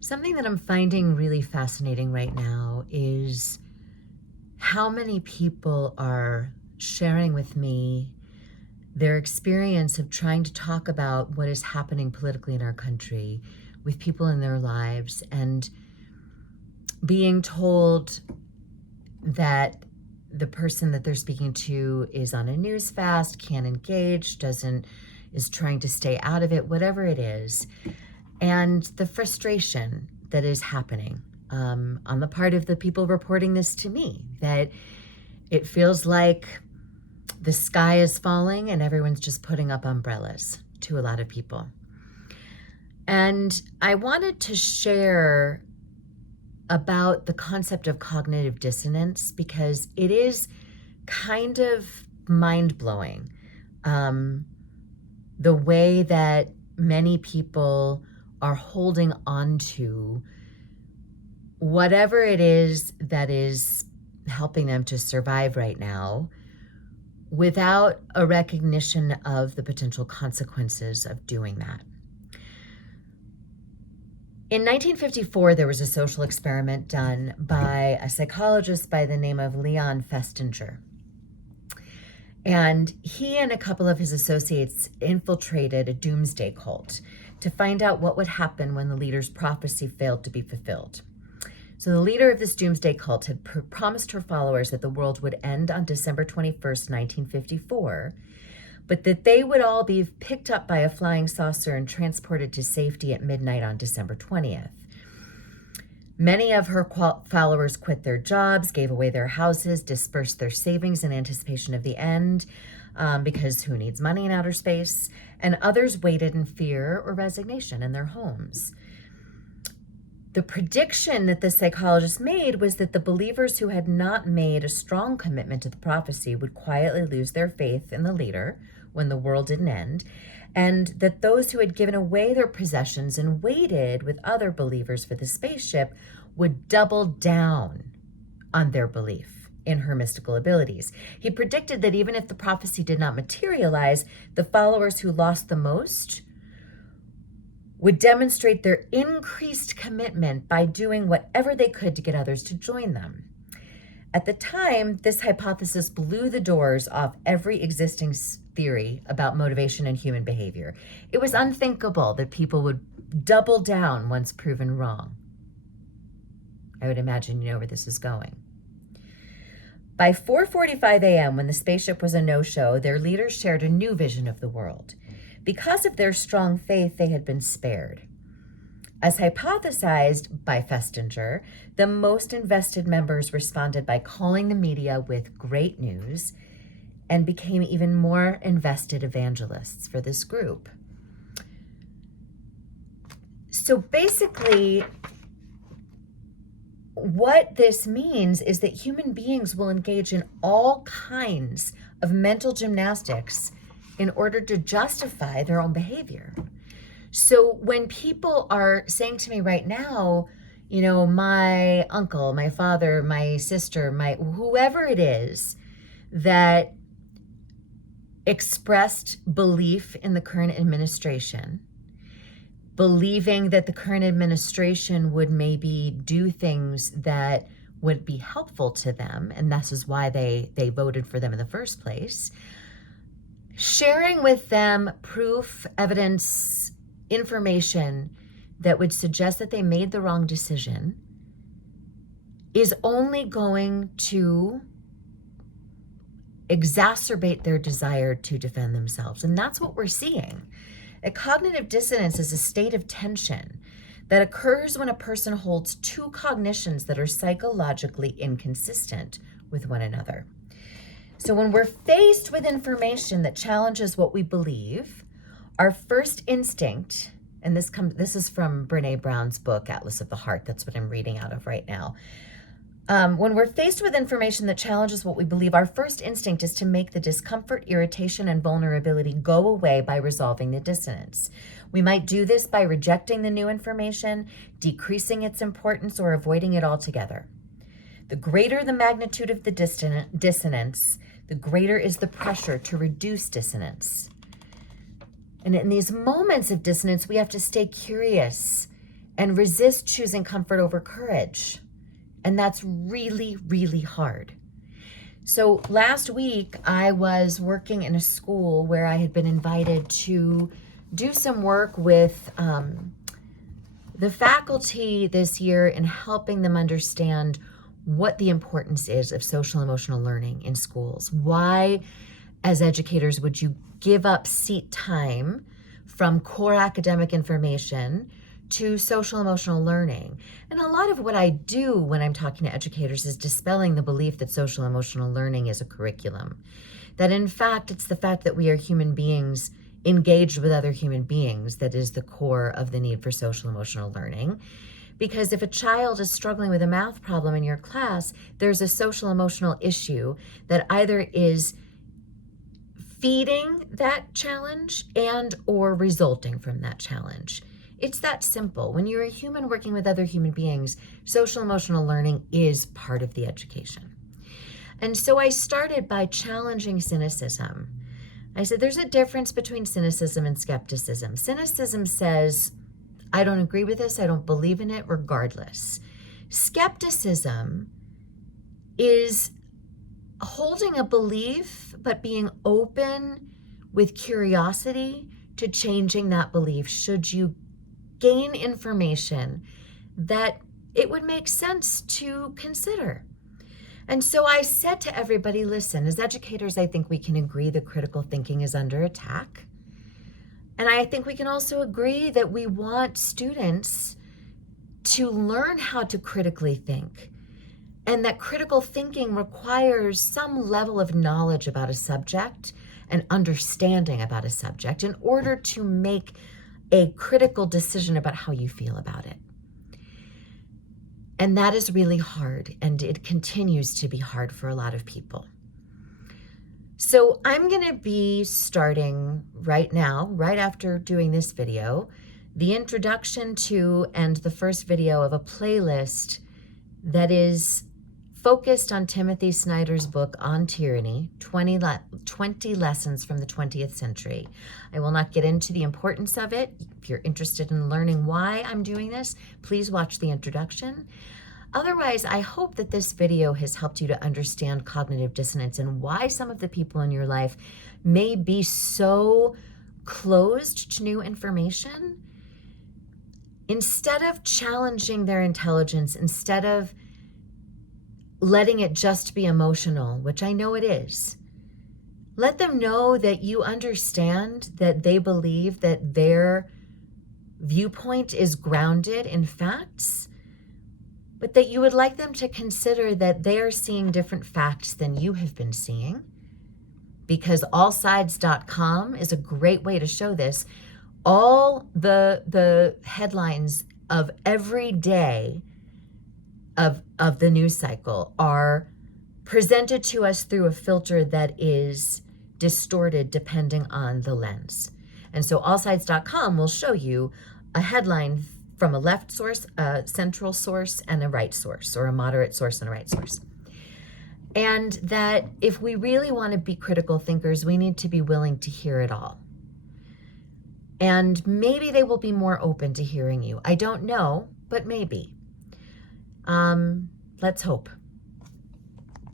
Something that I'm finding really fascinating right now is how many people are sharing with me their experience of trying to talk about what is happening politically in our country with people in their lives and being told that the person that they're speaking to is on a news fast, can't engage, is trying to stay out of it, whatever it is. And the frustration that is happening on the part of the people reporting this to me, that it feels like the sky is falling and everyone's just putting up umbrellas to a lot of people. And I wanted to share about the concept of cognitive dissonance because it is kind of mind-blowing. The way that many people are holding on to whatever it is that is helping them to survive right now without a recognition of the potential consequences of doing that. In 1954, there was a social experiment done by a psychologist by the name of Leon Festinger. And he and a couple of his associates infiltrated a doomsday cult to find out what would happen when the leader's prophecy failed to be fulfilled. So the leader of this doomsday cult had promised her followers that the world would end on December 21st, 1954, but that they would all be picked up by a flying saucer and transported to safety at midnight on December 20th. Many of her followers quit their jobs, gave away their houses, dispersed their savings in anticipation of the end, because who needs money in outer space? And others waited in fear or resignation in their homes. The prediction that the psychologist made was that the believers who had not made a strong commitment to the prophecy would quietly lose their faith in the leader when the world didn't end, and that those who had given away their possessions and waited with other believers for the spaceship would double down on their belief in her mystical abilities. He predicted that even if the prophecy did not materialize, the followers who lost the most would demonstrate their increased commitment by doing whatever they could to get others to join them. At the time, this hypothesis blew the doors off every existing theory about motivation and human behavior. It was unthinkable that people would double down once proven wrong. I would imagine you know where this is going. By 4:45 a.m., when the spaceship was a no-show, their leaders shared a new vision of the world. Because of their strong faith, they had been spared. As hypothesized by Festinger, the most invested members responded by calling the media with great news and became even more invested evangelists for this group. So basically, what this means is that human beings will engage in all kinds of mental gymnastics in order to justify their own behavior. So when people are saying to me right now, you know, my uncle, my father, my sister, whoever it is that expressed belief in the current administration, believing that the current administration would maybe do things that would be helpful to them, and this is why they voted for them in the first place, sharing with them proof, evidence, information that would suggest that they made the wrong decision is only going to exacerbate their desire to defend themselves. And that's what we're seeing. A cognitive dissonance is a state of tension that occurs when a person holds two cognitions that are psychologically inconsistent with one another. So when we're faced with information that challenges what we believe, our first instinct, and this is from Brené Brown's book, Atlas of the Heart, that's what I'm reading out of right now. When we're faced with information that challenges what we believe, our first instinct is to make the discomfort, irritation, and vulnerability go away by resolving the dissonance. We might do this by rejecting the new information, decreasing its importance, or avoiding it altogether. The greater the magnitude of the dissonance, the greater is the pressure to reduce dissonance. And in these moments of dissonance, we have to stay curious and resist choosing comfort over courage. And that's really, really hard. So last week, I was working in a school where I had been invited to do some work with the faculty this year in helping them understand what the importance is of social emotional learning in schools. Why, as educators, would you give up seat time from core academic information to social emotional learning? And a lot of what I do when I'm talking to educators is dispelling the belief that social emotional learning is a curriculum. That in fact, it's the fact that we are human beings engaged with other human beings that is the core of the need for social emotional learning. Because if a child is struggling with a math problem in your class, there's a social emotional issue that either is feeding that challenge and or resulting from that challenge. It's that simple. When you're a human working with other human beings, social emotional learning is part of the education. And so I started by challenging cynicism. I said, there's a difference between cynicism and skepticism. Cynicism says, I don't agree with this, I don't believe in it, regardless. Skepticism is holding a belief, but being open with curiosity to changing that belief should you gain information that it would make sense to consider. And so I said to everybody, listen, as educators, I think we can agree that critical thinking is under attack. And I think we can also agree that we want students to learn how to critically think, and that critical thinking requires some level of knowledge about a subject and understanding about a subject in order to make a critical decision about how you feel about it. And that is really hard, and it continues to be hard for a lot of people. So I'm going to be starting right now, right after doing this video, the introduction to and the first video of a playlist that is focused on Timothy Snyder's book On Tyranny, 20 Lessons from the 20th Century. I will not get into the importance of it. If you're interested in learning why I'm doing this, please watch the introduction. Otherwise, I hope that this video has helped you to understand cognitive dissonance and why some of the people in your life may be so closed to new information. Instead of challenging their intelligence, instead of letting it just be emotional, which I know it is, let them know that you understand that they believe that their viewpoint is grounded in facts, but that you would like them to consider that they are seeing different facts than you have been seeing, because allsides.com is a great way to show this. All the headlines of every day of the news cycle are presented to us through a filter that is distorted depending on the lens. And so allsides.com will show you a headline from a left source, a central source, and a right source, or a moderate source and a right source. And that if we really want to be critical thinkers, we need to be willing to hear it all. And maybe they will be more open to hearing you. I don't know, but maybe. Let's hope.